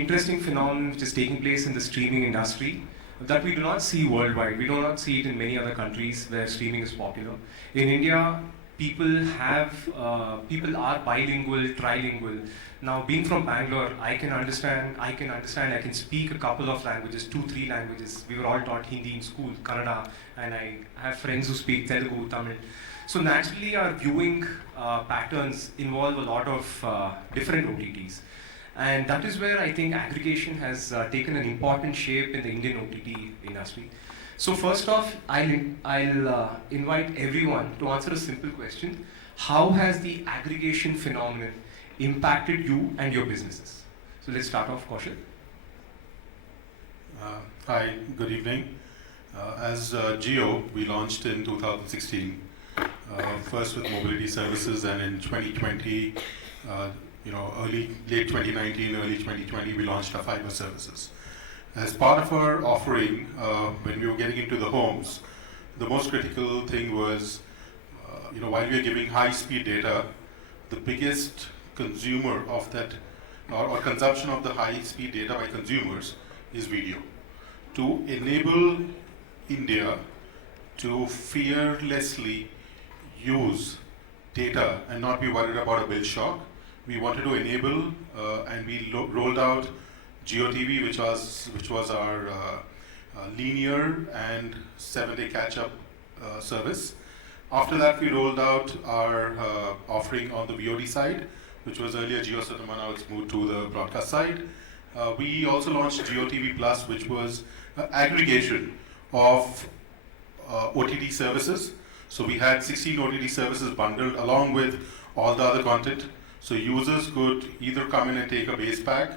interesting phenomenon which is taking place in the streaming industry that we do not see worldwide. We do not see it in many other countries where streaming is popular. In India, people are bilingual, trilingual. Now, being from Bangalore, I can speak a couple of languages, 2-3 languages. We were all taught Hindi in school, Kannada, and I have friends who speak Telugu, Tamil. So naturally, our viewing patterns involve a lot of different OTTs. And that is where I think aggregation has taken an important shape in the Indian OTT industry. So first off, I'll invite everyone to answer a simple question. How has the aggregation phenomenon impacted you and your businesses? So let's start off, Kaushal. Hi, good evening. As Jio, we launched in 2016, first with mobility services, and in 2020, late 2019, early 2020, we launched our fiber services. As part of our offering, when we were getting into the homes, the most critical thing was, while we are giving high-speed data, the biggest consumer of that, or consumption of the high-speed data by consumers is video. To enable India to fearlessly use data and not be worried about a bill shock, we wanted to enable, and we rolled out JioTV, which was our linear and 7-day catch-up service. After that, we rolled out our offering on the VOD side, which was earlier JioCinema. Now it's moved to the broadcast side. We also launched JioTV Plus, which was aggregation of OTT services. So we had 16 OTT services bundled along with all the other content. So users could either come in and take a base pack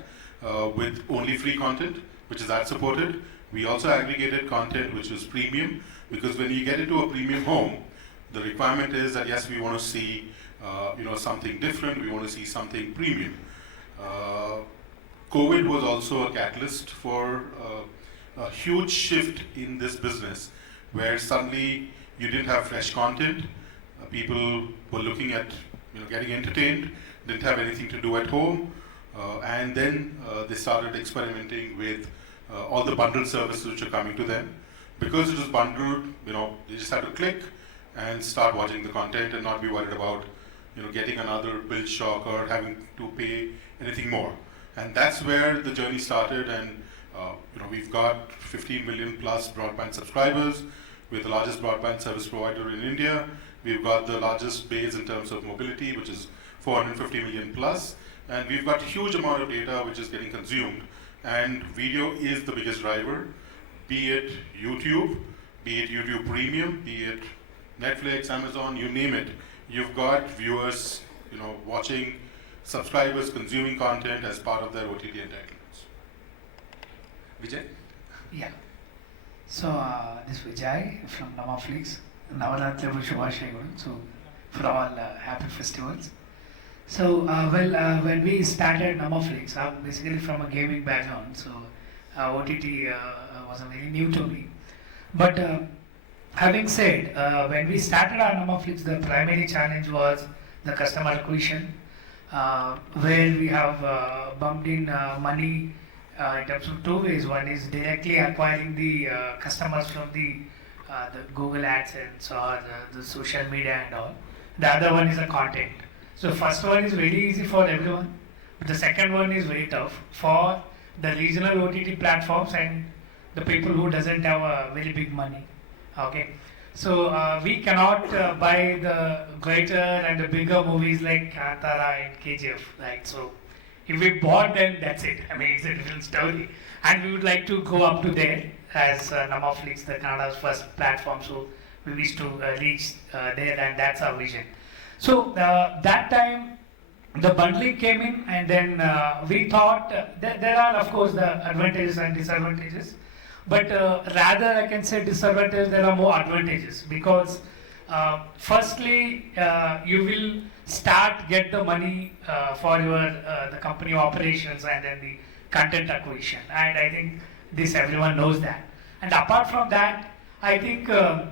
with only free content, which is ad supported. We also aggregated content which is premium, because when you get into a premium home, the requirement is that yes, we want to see something different, we want to see something premium. COVID was also a catalyst for a huge shift in this business, where suddenly you didn't have fresh content, people were looking at getting entertained, didn't have anything to do at home, and then they started experimenting with all the bundled services which are coming to them. Because it was bundled, they just had to click and start watching the content and not be worried about getting another bill shock or having to pay anything more. And that's where the journey started, and we've got 15 million plus broadband subscribers. We're the largest broadband service provider in India. We've got the largest base in terms of mobility, which is 450 million plus. And we've got a huge amount of data which is getting consumed. And video is the biggest driver, be it YouTube Premium, be it Netflix, Amazon, you name it. You've got viewers, watching, subscribers consuming content as part of their OTT entitlements. Vijay? Yeah. So this is Vijay from Namaflix. Navaratri Shubhashayaguru. So for all happy festivals. So when we started Namaflix, I'm basically from a gaming background. So OTT was very new to me. But having said, when we started our Namaflix, the primary challenge was the customer acquisition, where we have bumped in money in terms of two ways. One is directly acquiring the customers from the Google AdSense or the social media and all. The other one is the content. So first one is very easy for everyone. The second one is very tough for the regional OTT platforms and the people who doesn't have a very big money. Okay. So we cannot buy the greater and the bigger movies like Kantara and KGF, right? So if we bought them, that's it. I mean, it's a different story. And we would like to go up to there as Namaflix, the Kannada's first platform. So we wish to reach there, and that's our vision. So that time, the bundling came in, and then we thought there are, of course, the advantages and disadvantages. But rather, I can say disadvantages, there are more advantages, because firstly, you will get the money for your the company operations and then the content acquisition. And I think this everyone knows that. And apart from that, I think the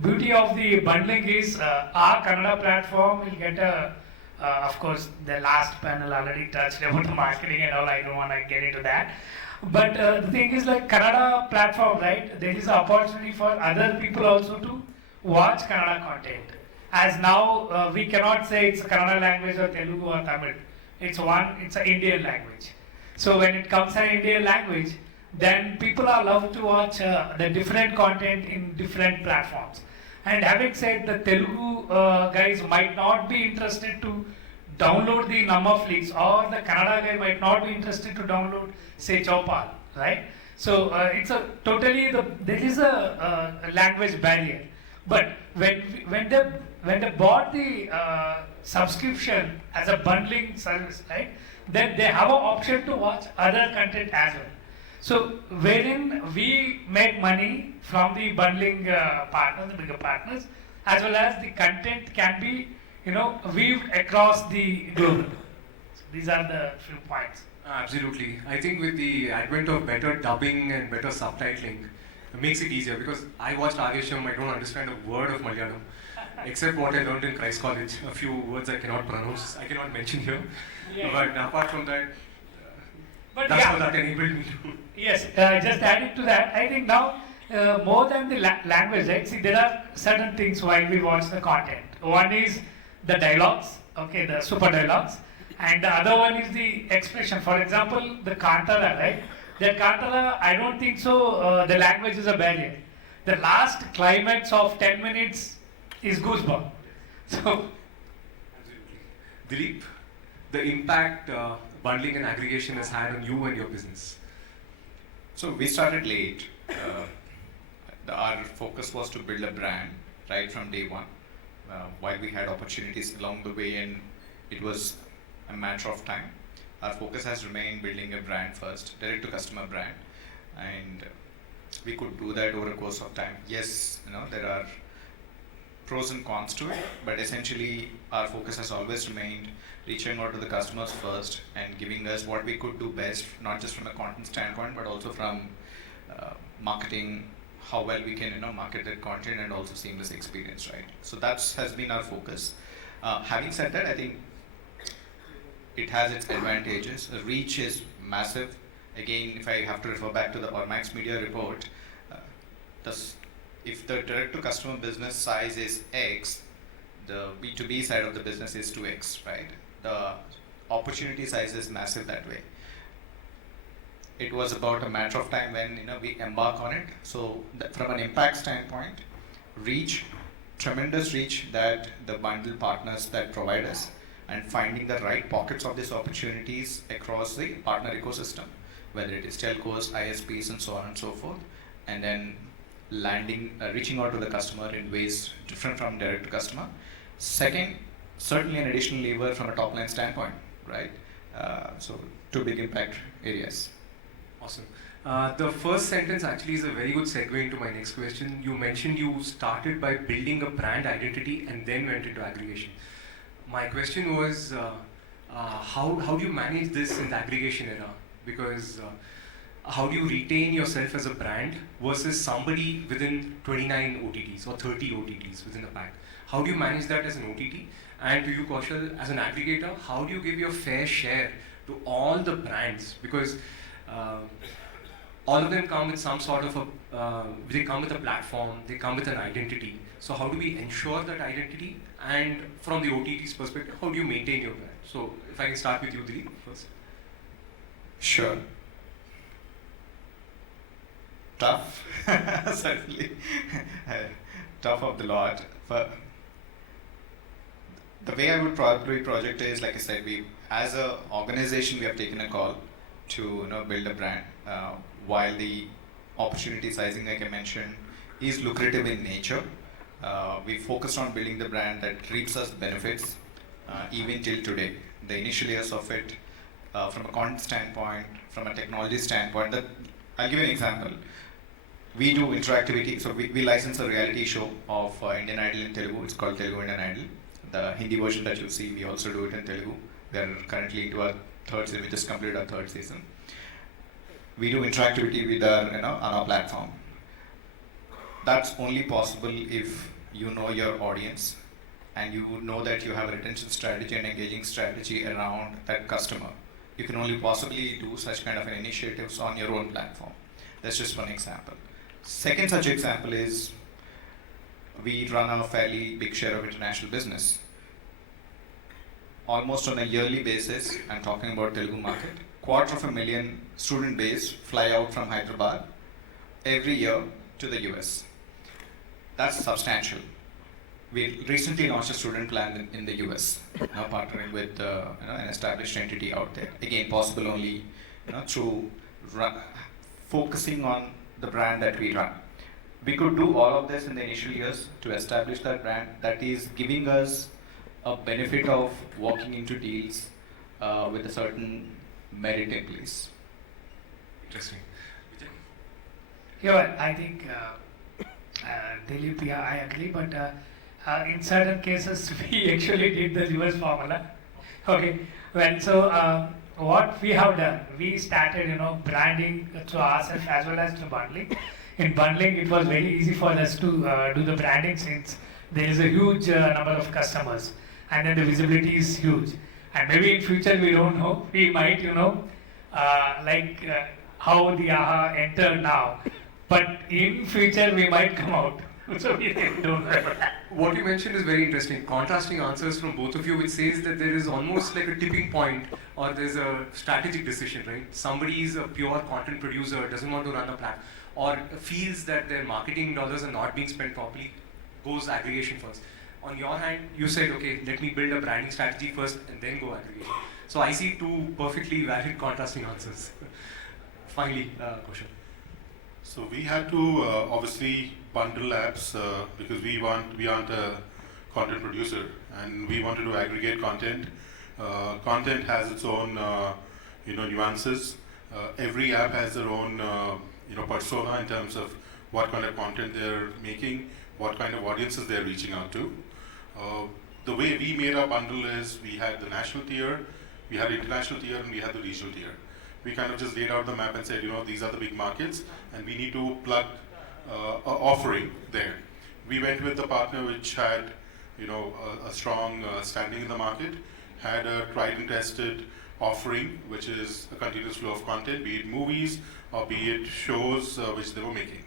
beauty of the bundling is our Kannada platform will get a Of course, the last panel already touched about the marketing and all. I don't want to get into that. But the thing is, like Kannada platform, right? There is an opportunity for other people also to watch Kannada content. As now, we cannot say it's Kannada language or Telugu or Tamil. It's an Indian language. So when it comes to Indian language, then people are allowed to watch the different content in different platforms. And having said, the Telugu guys might not be interested to download the Namaflix, or the Kannada guy might not be interested to download, say, Chopal, right? So it's a totally there is a language barrier. But when they bought the subscription as a bundling service, right? Then they have an option to watch other content as well. So wherein we make money from the bundling partners, the bigger partners, as well as the content can be, weaved across the globe. So these are the few points. Absolutely. I think with the advent of better dubbing and better subtitling, it makes it easier, because I watched Agesham, I don't understand a word of Malayalam, except what I learned in Christ College. A few words I cannot pronounce, I cannot mention here. Yeah. But apart from that, But that's yeah. how that enabled me to. Yes, just adding to that, I think now more than the language, right? See, there are certain things while we watch the content. One is the dialogues, okay, the super dialogues, and the other one is the expression. For example, the Kantara, right? The Kantara, I don't think so. The language is a barrier. The last climax of 10 minutes is goosebump. So, Absolutely. Dilip, the impact bundling and aggregation has had on you and your business. So we started late. Our focus was to build a brand right from day one. While we had opportunities along the way, and it was a matter of time, our focus has remained building a brand first, direct to customer brand, and we could do that over a course of time. Yes, there are pros and cons to it, but essentially our focus has always remained reaching out to the customers first and giving us what we could do best, not just from a content standpoint, but also from marketing, how well we can market that content, and also seamless experience, right? So that has been our focus. Having said that, I think it has its advantages. The reach is massive. Again, if I have to refer back to the Ormax Media report, if the direct-to-customer business size is X, the B2B side of the business is 2X, right? The opportunity size is massive that way. It was about a matter of time when we embark on it. So from an impact standpoint, reach, tremendous reach that the bundle partners that provide us, and finding the right pockets of these opportunities across the partner ecosystem, whether it is telcos, ISPs, and so on and so forth, and then landing, reaching out to the customer in ways different from direct to customer. Second, certainly an additional lever from a top line standpoint, right? So two big impact areas. Awesome. The first sentence actually is a very good segue into my next question. You mentioned you started by building a brand identity and then went into aggregation. My question was, how do you manage this in the aggregation era? Because how do you retain yourself as a brand versus somebody within 29 OTTs or 30 OTTs within the pack? How do you manage that as an OTT? And to you, Kaushal, as an aggregator, how do you give your fair share to all the brands? Because all of them come with some sort of they come with a platform, they come with an identity. So how do we ensure that identity? And from the OTT's perspective, how do you maintain your brand? So if I can start with you, Dilip, first. Sure. Tough, certainly. Tough of the lot. But the way I would probably project is, like I said, we, as an organization, we have taken a call to build a brand. While the opportunity sizing, like I mentioned, is lucrative in nature, we focused on building the brand that reaps us benefits even till today. The initial years of it, from a content standpoint, from a technology standpoint, I'll give you an example. We do interactivity, so we license a reality show of Indian Idol in Telugu. It's called Telugu Indian Idol. The Hindi version that you see, we also do it in Telugu. We are currently into our third season. We just completed our third season. We do interactivity with on our platform. That's only possible if you know your audience, and you know that you have a retention strategy and engaging strategy around that customer, you can only possibly do such kind of an initiatives on your own platform. That's just one example. Second such example is we run a fairly big share of international business. Almost on a yearly basis, I'm talking about Telugu market, 250,000 student base fly out from Hyderabad every year to the US. That's substantial. We recently launched a student plan in the US, now partnering with an established entity out there. Again, possible only through focusing on the brand that we run. We could do all of this in the initial years to establish that brand. That is giving us a benefit of walking into deals with a certain merit in place. Interesting. Vijay? Yeah, I think Dilip, yeah, I agree, but in certain cases we actually did the reverse formula. Okay, well, so what we have done, we started, branding to ourselves as well as to bundling. In bundling, it was very easy for us to do the branding since there is a huge number of customers, and then the visibility is huge. And maybe in future we don't know, we might, how the AHA entered now, but in future we might come out. So we don't know about that. What you mentioned is very interesting. Contrasting answers from both of you, which says that there is almost like a tipping point, or there's a strategic decision, right? Somebody is a pure content producer, doesn't want to run a platform, or feels that their marketing dollars are not being spent properly, goes aggregation first. On your hand, you said, okay, let me build a branding strategy first and then go aggregation. So I see two perfectly valid contrasting answers. Finally, Kaushal. So we had to obviously bundle apps because we aren't a content producer and we wanted to aggregate content. Content has its own nuances. Every app has their own persona in terms of what kind of content they're making, what kind of audiences they're reaching out to. The way we made our bundle is we had the national tier, we had the international tier, and we had the regional tier. We kind of just laid out the map and said, these are the big markets, and we need to plug an offering there. We went with the partner which had, a strong standing in the market, had a tried and tested offering, which is a continuous flow of content, be it movies or be it shows which they were making.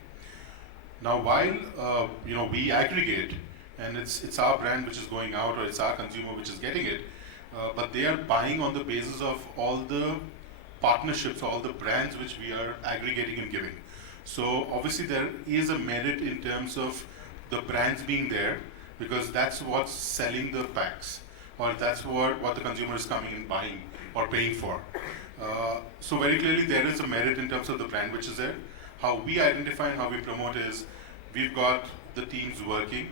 Now, while we aggregate, and it's our brand which is going out, or it's our consumer which is getting it, but they are buying on the basis of all the partnerships, all the brands which we are aggregating and giving. So obviously there is a merit in terms of the brands being there, because that's what's selling the packs, or that's what the consumer is coming and buying or paying for. So very clearly there is a merit in terms of the brand which is there. How we identify and how we promote is, we've got the teams working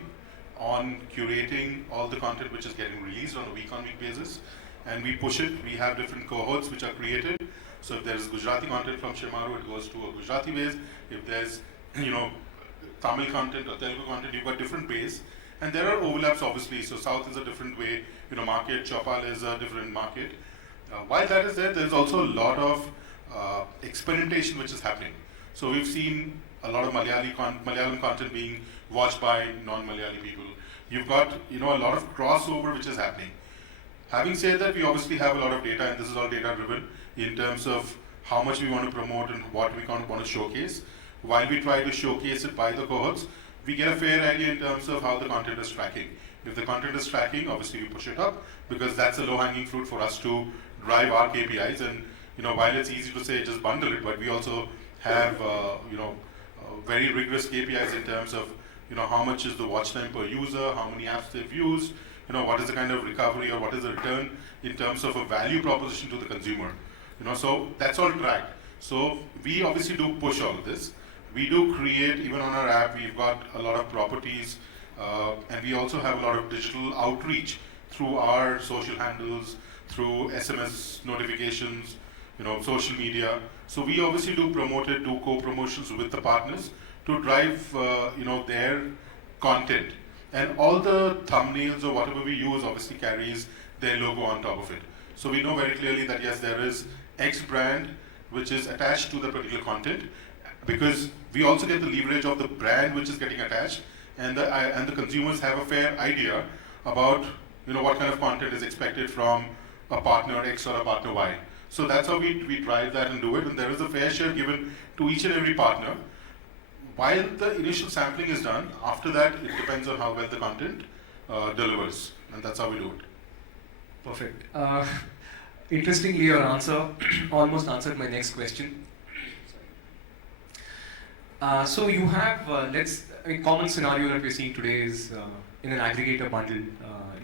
on curating all the content which is getting released on a week-on-week basis, and we push it. We have different cohorts which are created. So if there's Gujarati content from Shimaru, it goes to a Gujarati base. If there's Tamil content or Telugu content, you've got different base. And there are overlaps obviously. So South is a different way, market, Chopal is a different market. While that is there, there's also a lot of experimentation which is happening. So we've seen a lot of Malayalam content being watched by non-Malayali people. You've got a lot of crossover which is happening. Having said that, we obviously have a lot of data, and this is all data driven in terms of how much we want to promote and what we want to showcase. While we try to showcase it by the cohorts, we get a fair idea in terms of how the content is tracking. If the content is tracking, obviously we push it up, because that's a low-hanging fruit for us to drive our KPIs. And while it's easy to say just bundle it, but we also have very rigorous KPIs in terms of how much is the watch time per user, how many apps they've used, what is the kind of recovery or what is the return in terms of a value proposition to the consumer. So that's all tracked. So we obviously do push all of this. We do create, even on our app, we've got a lot of properties, and we also have a lot of digital outreach through our social handles, through SMS notifications, social media. So we obviously do promote it, do co-promotions with the partners to drive, their content. And all the thumbnails or whatever we use obviously carries their logo on top of it. So we know very clearly that yes, there is X brand which is attached to the particular content, because we also get the leverage of the brand which is getting attached, and the consumers have a fair idea about what kind of content is expected from a partner X or a partner Y. So that's how we drive that and do it, and there is a fair share given to each and every partner. While the initial sampling is done, after that it depends on how well the content delivers, and that's how we do it. Perfect. Interestingly, your answer almost answered my next question. So you have, a common scenario that we're seeing today is in an aggregator bundle,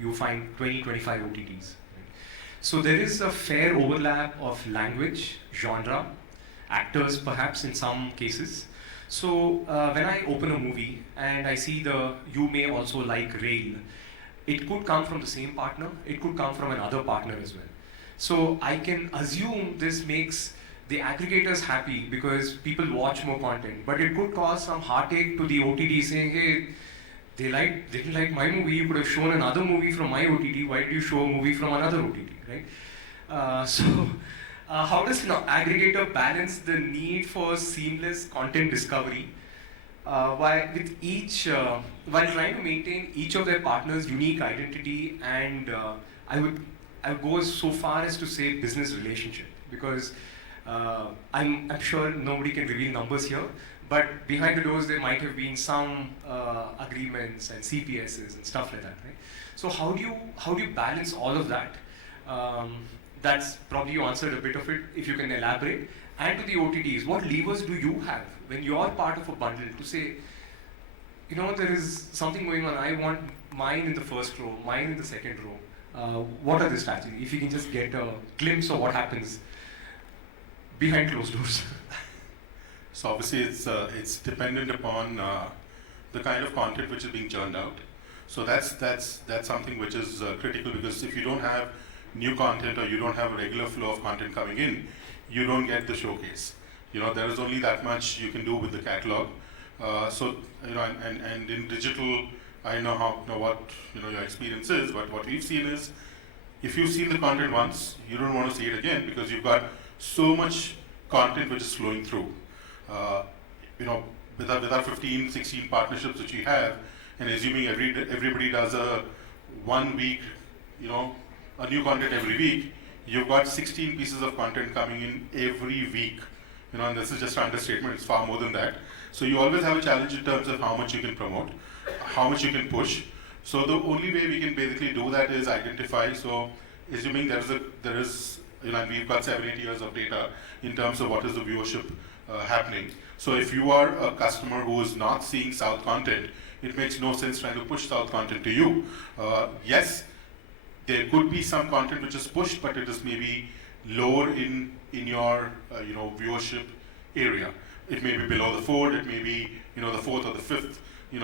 you find 20-25 OTTs. So there is a fair overlap of language, genre, actors perhaps in some cases. So when I open a movie and I see you may also like rail, it could come from the same partner, it could come from another partner as well. So I can assume this makes the aggregators happy because people watch more content, but it could cause some heartache to the OTT saying, hey, they didn't like my movie, you could have shown another movie from my OTT, why did you show a movie from another OTT, right? How does an aggregator balance the need for seamless content discovery while trying to maintain each of their partners' unique identity and I would go so far as to say business relationship, because I'm sure nobody can reveal numbers here, but behind the doors there might have been some agreements and CPSs and stuff like that, right? So how do you balance all of that? That's probably you answered a bit of it, if you can elaborate. And to the OTTs, what levers do you have when you're part of a bundle to say, there is something going on, I want mine in the first row, mine in the second row. What are the strategies? If you can just get a glimpse of what happens behind closed doors. So obviously it's dependent upon the kind of content which is being churned out. So that's something which is critical, because if you don't have new content or you don't have a regular flow of content coming in, you don't get the showcase. There is only that much you can do with the catalog. And in digital, I don't know what your experience is, but what we've seen is, if you've seen the content once, you don't want to see it again because you've got so much content which is flowing through. With our 15, 16 partnerships which we have, and assuming everybody does a 1 week, a new content every week, you've got 16 pieces of content coming in every week. And this is just an understatement, it's far more than that. So you always have a challenge in terms of how much you can promote, how much you can push. So the only way we can basically do that is identify. So assuming there is, and we've got 7-8 years of data in terms of what is the viewership happening. So if you are a customer who is not seeing South content, it makes no sense trying to push South content to you. Yes, there could be some content which is pushed, but it is maybe lower in your viewership area. It may be below the fourth, it may be the fourth or the fifth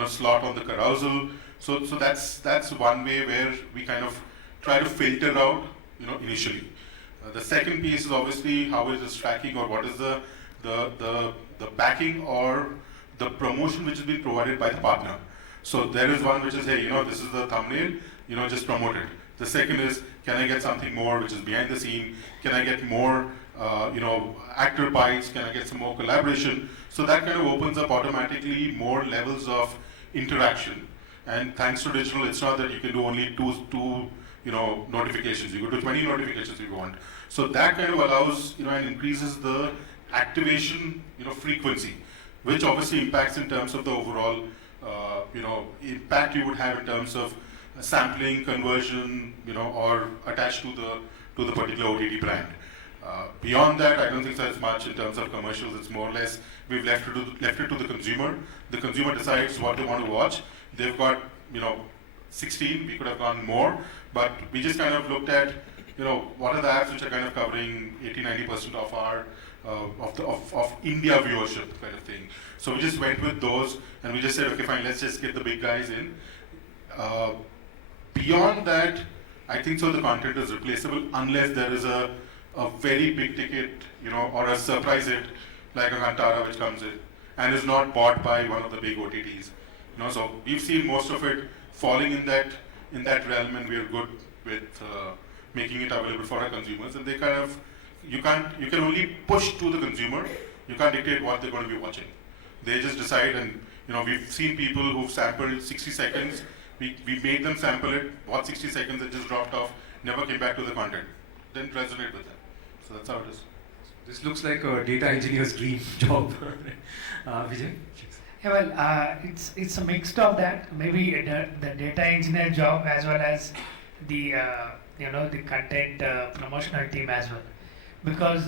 slot on the carousel. So that's one way where we kind of try to filter out initially. The second piece is obviously how it is tracking, or what is the backing or the promotion which has been provided by the partner. So there is one which is, hey, this is the thumbnail, just promote it. The second is, can I get something more which is behind the scene? Can I get more, actor bites? Can I get some more collaboration? So that kind of opens up automatically more levels of interaction. And thanks to digital, it's not that you can do only two notifications. You go to 20 notifications if you want. So that kind of allows, and increases the activation, frequency, which obviously impacts in terms of the overall, impact you would have in terms of sampling, conversion, or attached to the particular OTT brand. Beyond that, I don't think there's much in terms of commercials. It's more or less we've left it to the consumer. The consumer decides what they want to watch. They've got 16. We could have gone more, but we just kind of looked at what are the apps which are kind of covering 80-90% of our of India viewership kind of thing. So we just went with those, and we just said, okay, fine, let's just get the big guys in. Beyond that, I think so the content is replaceable unless there is a very big ticket, or a surprise hit like a Kantara which comes in and is not bought by one of the big OTTs. So we've seen most of it falling in that realm, and we're good with making it available for our consumers. And they kind of you can only push to the consumer. You can't dictate what they're going to be watching. They just decide, and we've seen people who've sampled 60 seconds We made them sample it, watched 60 seconds, and just dropped off, never came back to the content. Didn't resonate with them. So that's how it is. This looks like a data engineer's dream job. Vijay? Yeah, well, it's a mix of that. Maybe the data engineer job as well as the the content promotional team as well. Because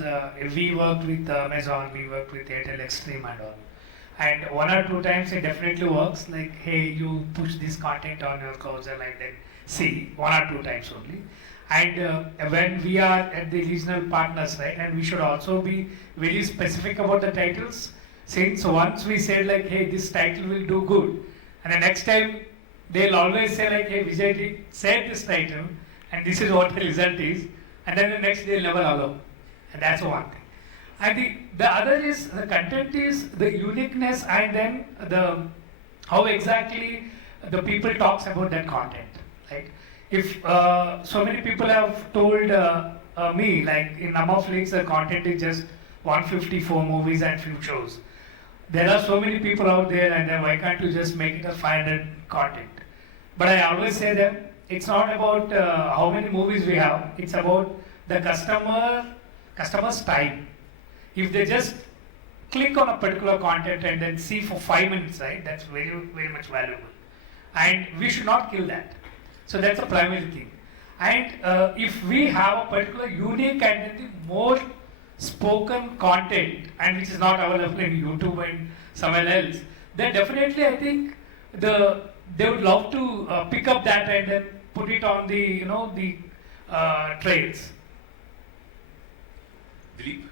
we worked with Amazon, we worked with Airtel Extreme and all. And one or two times it definitely works. Like, hey, you push this content on your browser and then see, one or two times only. And when we are at the regional partners, right, and we should also be very specific about the titles. Since once we said like, hey, this title will do good, and the next time they'll always say like, hey, Vijay said this title, and this is what the result is, and then the next they'll never allow. And that's one thing. And the other is the content is the uniqueness, and then the how exactly the people talks about that content, right? If so many people have told me like in Netflix the content is just 154 movies and few shows. There are so many people out there, and then why can't you just make it a 500 content? But I always say that it's not about how many movies we have. It's about the customer's time. If they just click on a particular content and then see for 5 minutes, right? That's very, very much valuable. And we should not kill that. So that's the primary thing. And if we have a particular unique and then more spoken content, and which is not available in YouTube and somewhere else, then definitely I think they would love to pick up that and then put it on the the trails. Dilip?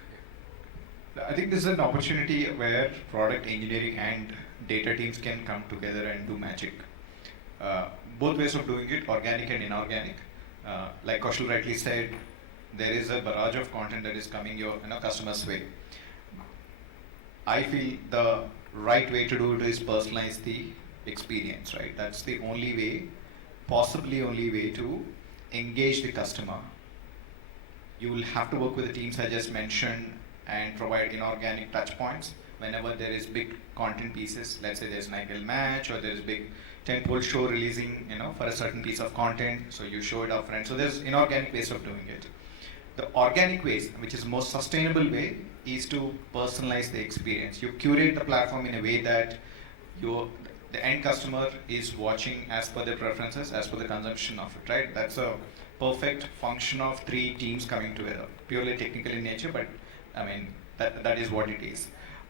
I think this is an opportunity where product engineering and data teams can come together and do magic. Both ways of doing it, organic and inorganic. Like Kaushal rightly said, there is a barrage of content that is coming your customer's way. I feel the right way to do it is personalize the experience, right? That's the only way, possibly only way to engage the customer. You will have to work with the teams I just mentioned and provide inorganic touch points whenever there is big content pieces. Let's say there's an IPL match or there's big tentpole show releasing, for a certain piece of content. So you show it upfront. So there's inorganic ways of doing it. The organic ways, which is most sustainable way, is to personalize the experience. You curate the platform in a way that the end customer is watching as per their preferences, as per the consumption of it, right? That's a perfect function of three teams coming together, purely technical in nature, but I mean, that is what it is.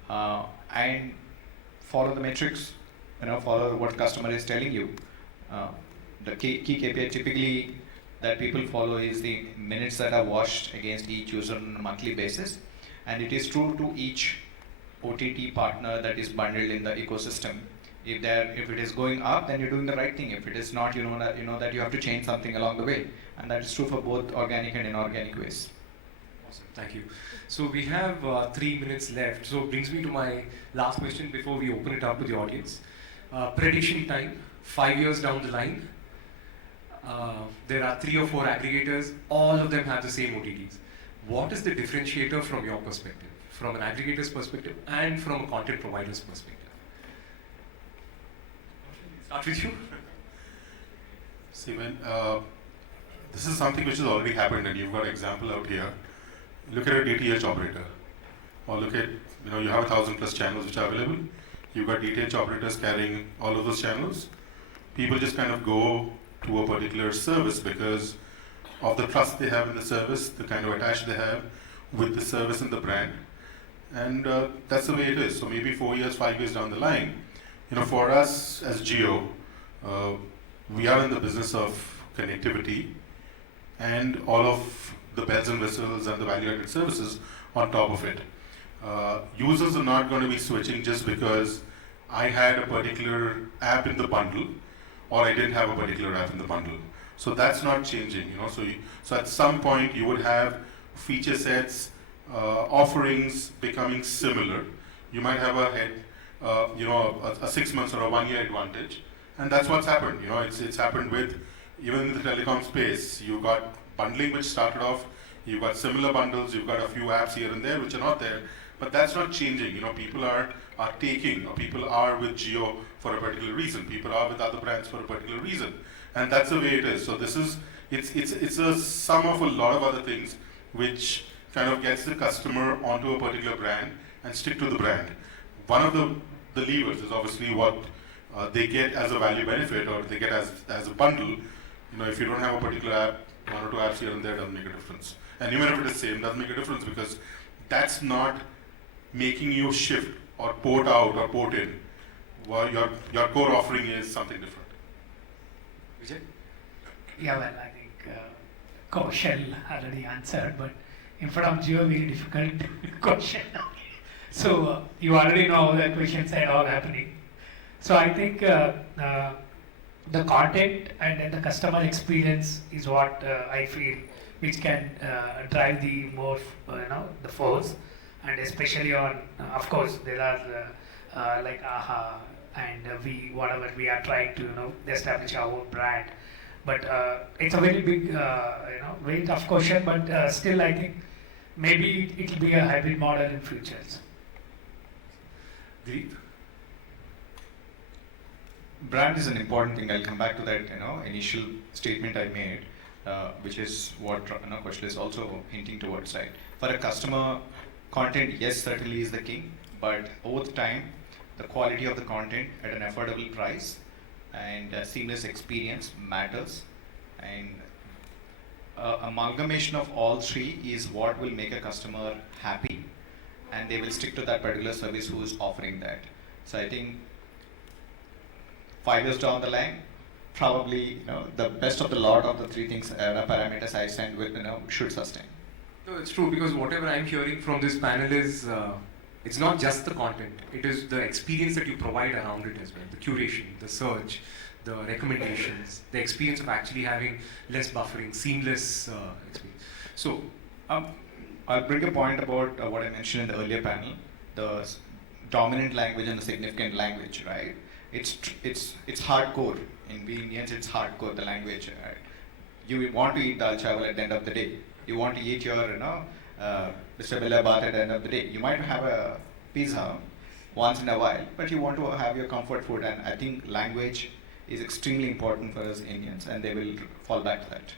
And follow the metrics, follow what customer is telling you. The key KPI typically that people follow is the minutes that are watched against each user on a monthly basis. And it is true to each OTT partner that is bundled in the ecosystem. If it is going up, then you're doing the right thing. If it is not, you know that you have to change something along the way. And that is true for both organic and inorganic ways. Awesome, thank you. So we have 3 minutes left. So it brings me to my last question before we open it up to the audience. Prediction time, 5 years down the line, there are 3 or 4 aggregators, all of them have the same OTTs. What is the differentiator from your perspective, from an aggregator's perspective and from a content provider's perspective? Start with you. See, when this is something which has already happened, and you've got an example out here. Look at a DTH operator, or look at, you have 1,000+ channels which are available. You've got DTH operators carrying all of those channels. People just kind of go to a particular service because of the trust they have in the service, the kind of attach they have with the service and the brand. And that's the way it is. So maybe 4 years, 5 years down the line, for us as Jio, we are in the business of connectivity and all of the bells and whistles and the value-added services on top of it. Users are not going to be switching just because I had a particular app in the bundle or I didn't have a particular app in the bundle. So that's not changing, So at some point you would have feature sets, offerings becoming similar. You might have a 6 months or a 1 year advantage, and that's what's happened. It's happened with even in the telecom space. You got bundling which started off. You've got similar bundles. You've got a few apps here and there which are not there. But that's not changing. People are taking, or people are with Geo for a particular reason. People are with other brands for a particular reason, and that's the way it is. So this is it's a sum of a lot of other things, which kind of gets the customer onto a particular brand and stick to the brand. One of the levers is obviously what they get as a value benefit, or they get as a bundle. If you don't have a particular app, one or two apps here and there doesn't make a difference. And even if it is same, doesn't make a difference, because that's not making you shift or port out or port in. Well, your core offering is something different. Vijay? Yeah, well, I think Kaushal already answered, but in front of Geo, very difficult question. So you already know all the questions and all happening. So I think the content and then the customer experience is what I feel which can drive the more the force, and especially on of course there are like AHA and whatever we are trying to establish our own brand, but it's a very big very tough question, but still I think maybe it will be a hybrid model in futures. Deep? Brand is an important thing. I'll come back to that initial statement I made, which is what Kaushal is also hinting towards, right? For a customer, content, yes, certainly is the king, but over the time, the quality of the content at an affordable price and a seamless experience matters, and amalgamation of all three is what will make a customer happy, and they will stick to that particular service who is offering that. So I think 5 years down the line, probably the best of the lot of the three things, parameters I stand with, should sustain. No, it's true, because whatever I'm hearing from this panel is it's not just the content, it is the experience that you provide around it as well, the curation, the search, the recommendations, the experience of actually having less buffering, seamless experience. So I'll bring a point about what I mentioned in the earlier panel, the dominant language and the significant language, right? It's hardcore. In we Indians, it's hardcore, the language, right? You want to eat dal chawal at the end of the day. You want to eat your, Mr. Bella bath at the end of the day. You might have a pizza once in a while, but you want to have your comfort food, and I think language is extremely important for us Indians, and they will fall back to that.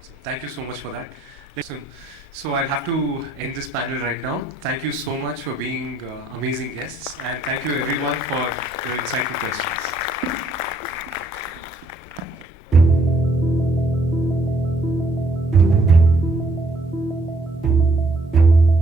Awesome. Thank you so much for that. Listen, so I'll have to end this panel right now. Thank you so much for being amazing guests, and thank you everyone for your insightful questions.